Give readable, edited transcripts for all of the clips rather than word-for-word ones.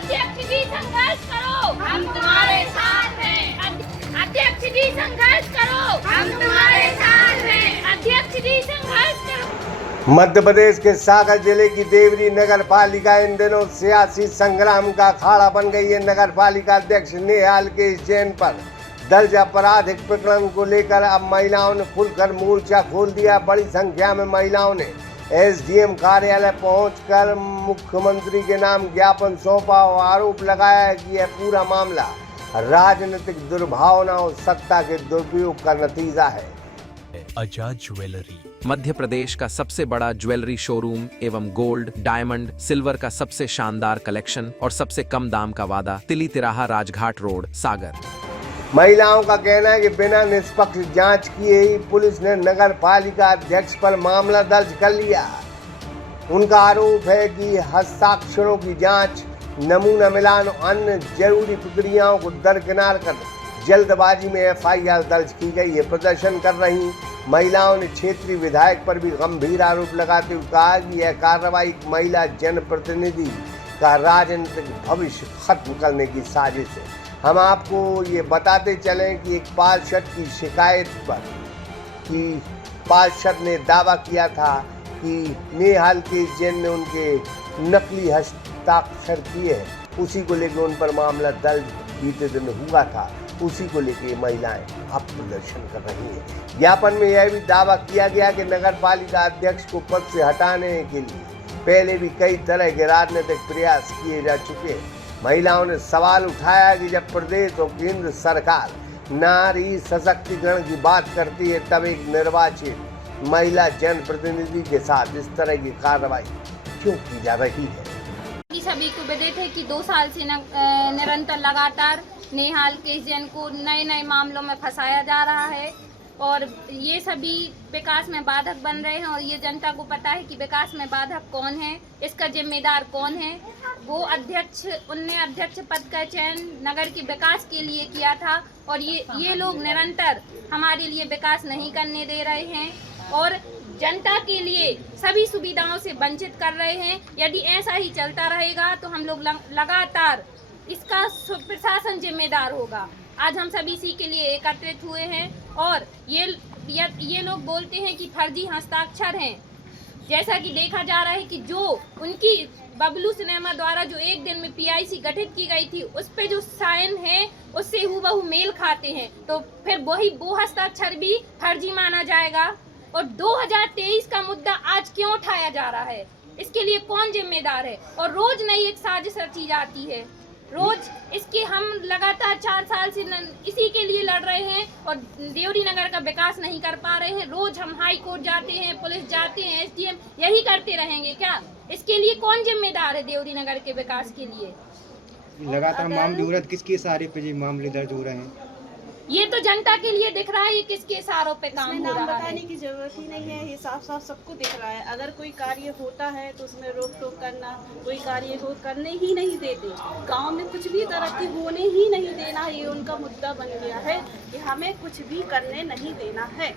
अध्यक्ष जी संघर्ष करो, हम तुम्हारे साथ हैं। अध्यक्ष जी संघर्ष करो, हम तुम्हारे साथ हैं। अध्यक्ष जी संघर्ष करो। मध्य प्रदेश के सागर जिले की देवरी नगर पालिका इन दिनों सियासी संग्राम का अखाड़ा बन गई है। नगर पालिका अध्यक्ष नेहाल के जैन पर दर्ज आपराधिक प्रकरण को लेकर अब महिलाओं ने खुलकर मोर्चा खोल दिया। बड़ी संख्या में महिलाओं ने एसडीएम कार्यालय पहुंचकर मुख्यमंत्री के नाम ज्ञापन सौंपा और आरोप लगाया कि यह पूरा मामला राजनीतिक दुर्भावना और सत्ता के दुरुपयोग का नतीजा है। आजाद ज्वेलरी मध्य प्रदेश का सबसे बड़ा ज्वेलरी शोरूम एवं गोल्ड, डायमंड, सिल्वर का सबसे शानदार कलेक्शन और सबसे कम दाम का वादा, तिली तिराहा, राजघाट रोड, सागर। महिलाओं का कहना है कि बिना निष्पक्ष जांच किए ही पुलिस ने नगर पालिका अध्यक्ष पर मामला दर्ज कर लिया। उनका आरोप है कि हस्ताक्षरों की जांच, नमूना मिलान और अन्य जरूरी प्रक्रियाओं को दरकिनार कर जल्दबाजी में एफआईआर दर्ज की गई है। प्रदर्शन कर रही महिलाओं ने क्षेत्रीय विधायक पर भी गंभीर आरोप लगाते हुए कहा कि यह कार्रवाई महिला जनप्रतिनिधि का राजनीतिक भविष्य खत्म करने की साजिश है। हम आपको ये बताते चलें कि एक पार्षद की शिकायत पर कि पार्षद ने दावा किया था कि नेहाल के जैन ने उनके नकली हस्ताक्षर किए हैं। उसी को लेकर उन पर मामला दर्ज बीते दिन हुआ था। उसी को लेकर महिलाएं अब प्रदर्शन कर रही हैं। ज्ञापन में यह भी दावा किया गया कि नगर पालिका अध्यक्ष को पद से हटाने के लिए पहले भी कई तरह के राजनीतिक प्रयास किए जा चुके हैं। महिलाओं ने सवाल उठाया कि जब प्रदेश और केंद्र सरकार नारी सशक्तिकरण की बात करती है, तब एक निर्वाचित महिला जनप्रतिनिधि के साथ इस तरह की कार्रवाई क्यों की जा रही है। सभी को विदित है कि 2 साल से निरंतर लगातार नेहाल के जैन को नए नए मामलों में फंसाया जा रहा है और ये सभी विकास में बाधक बन रहे हैं और ये जनता को पता है कि विकास में बाधक कौन है, इसका जिम्मेदार कौन है। उनने अध्यक्ष पद का चयन नगर के विकास के लिए किया था और ये लोग निरंतर हमारे लिए विकास नहीं करने दे रहे हैं और जनता के लिए सभी सुविधाओं से वंचित कर रहे हैं। यदि ऐसा ही चलता रहेगा तो हम लोग लगातार इसका प्रशासन जिम्मेदार होगा। आज हम सभी इसी के लिए एकत्रित हुए हैं और ये लोग बोलते हैं कि फर्जी हस्ताक्षर हैं। जैसा कि देखा जा रहा है कि जो उनकी बबलू सिनेमा द्वारा जो एक दिन में पीआईसी गठित की गई थी, उस पे जो साइन है उससे हूबहू मेल खाते हैं, तो फिर वो हस्ताक्षर भी फर्जी माना जाएगा। और 2023 का मुद्दा आज क्यों उठाया जा रहा है, इसके लिए कौन जिम्मेदार है। और रोज नई एक साजिश रची जाती है, रोज इसके हम लगातार 4 साल से इसी के लिए लड़ रहे हैं और देवरी नगर का विकास नहीं कर पा रहे हैं। रोज हम हाई कोर्ट जाते हैं, पुलिस जाते हैं, एसडीएम, यही करते रहेंगे क्या? इसके लिए कौन जिम्मेदार है देवरी नगर के विकास के लिए? लगातार मामले उड़द किसके सहारे पे ये मामले दर्ज हो रहे हैं? ये तो जनता के लिए दिख रहा है ये किसके इशारों पे काम हो रहा है। बताने की जरूरत ही नहीं है, ये साफ साफ सबको दिख रहा है। अगर कोई कार्य होता है तो उसमें रोक टोक करना, कोई कार्य हो करने ही नहीं देते, गांव में कुछ भी तरक्की होने ही नहीं देना, ये उनका मुद्दा बन गया है कि हमें कुछ भी करने नहीं देना है।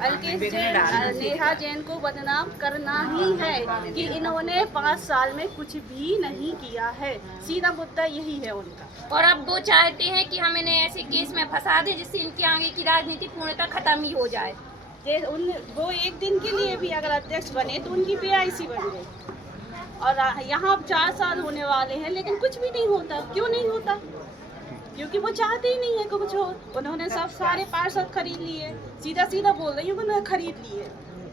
अलकेश जैन, नेहा जैन को बदनाम करना ही है कि इन्होंने 5 साल में कुछ भी नहीं किया है। सीधा मुद्दा यही है उनका। और अब वो चाहते हैं कि हम इन्हें ऐसे केस में फंसा दें जिससे इनके आगे की राजनीति पूर्णतः खत्म ही हो जाए। वो एक दिन के लिए भी अगर अध्यक्ष बने तो उनकी पीआईसी बन गई और यहाँ 4 साल होने वाले हैं लेकिन कुछ भी नहीं होता। क्यों नहीं होता? क्योंकि वो चाहते ही नहीं है कि कुछ हो। उन्होंने सब सारे पार्षद खरीद लिए, सीधा सीधा बोल रही हूँ उन्होंने खरीद लिए,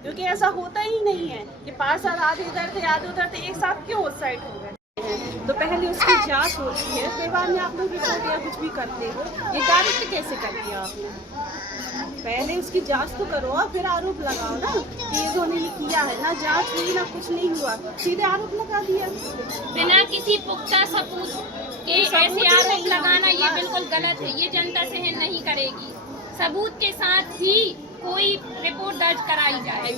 क्योंकि ऐसा होता ही नहीं है कि पार्षद आधे इधर थे आधे उधर थे, एक साथ क्यों उस साइड हो गए। तो पहले उसकी जांच होती है, फिर बाद में आप लोग रिपोर्ट या कुछ भी करते हो। ये डायरेक्ट कैसे कर दिया आपने? पहले उसकी जांच तो करो और फिर आरोप लगाओ ना कि ये उन्होंने किया है। ना जांच हुई ना कुछ नहीं हुआ, सीधे आरोप लगा दिया बिना किसी पुख्ता सबूत के। ऐसे आरोप लगाना ये बिल्कुल गलत है, ये जनता सहन नहीं करेगी। सबूत के साथ ही कोई रिपोर्ट दर्ज कराई जाए।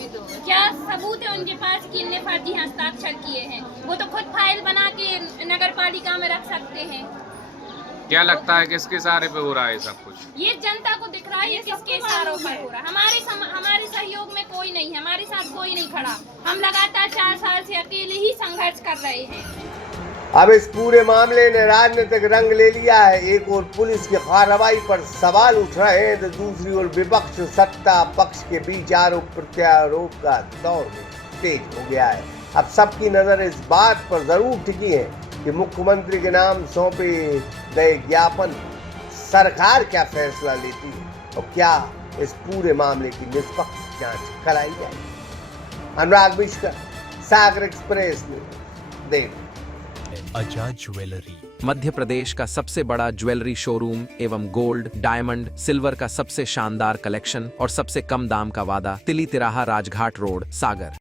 क्या सबूत है उनके पास कि इनने फर्जी हस्ताक्षर किए हैं? वो तो खुद फाइल बना के नगर पालिका में रख सकते हैं। क्या लगता है किसके सहारे पे हो रहा है सब कुछ? ये जनता को दिख रहा है ये किसके इशारों पर हो रहा है। हमारे सहयोग में कोई नहीं है, हमारे साथ कोई नहीं खड़ा। हम लगातार 4 साल से अकेले ही संघर्ष कर रहे हैं। अब इस पूरे मामले ने राजनीतिक रंग ले लिया है। एक ओर पुलिस की कार्रवाई पर सवाल उठ रहे हैं तो दूसरी ओर विपक्ष सत्ता पक्ष के बीच आरोप प्रत्यारोप का दौर तेज हो गया है। अब सबकी नजर इस बात पर जरूर टिकी है कि मुख्यमंत्री के नाम सौंपे गए ज्ञापन सरकार क्या फैसला लेती है और क्या इस पूरे मामले की निष्पक्ष जांच कराई जाएगी। अनुराग मिश्र, सागर एक्सप्रेस न्यूज़, देव। अजाज ज्वेलरी मध्य प्रदेश का सबसे बड़ा ज्वेलरी शोरूम एवं गोल्ड, डायमंड, सिल्वर का सबसे शानदार कलेक्शन और सबसे कम दाम का वादा, तिली तिराहा राजघाट रोड, सागर।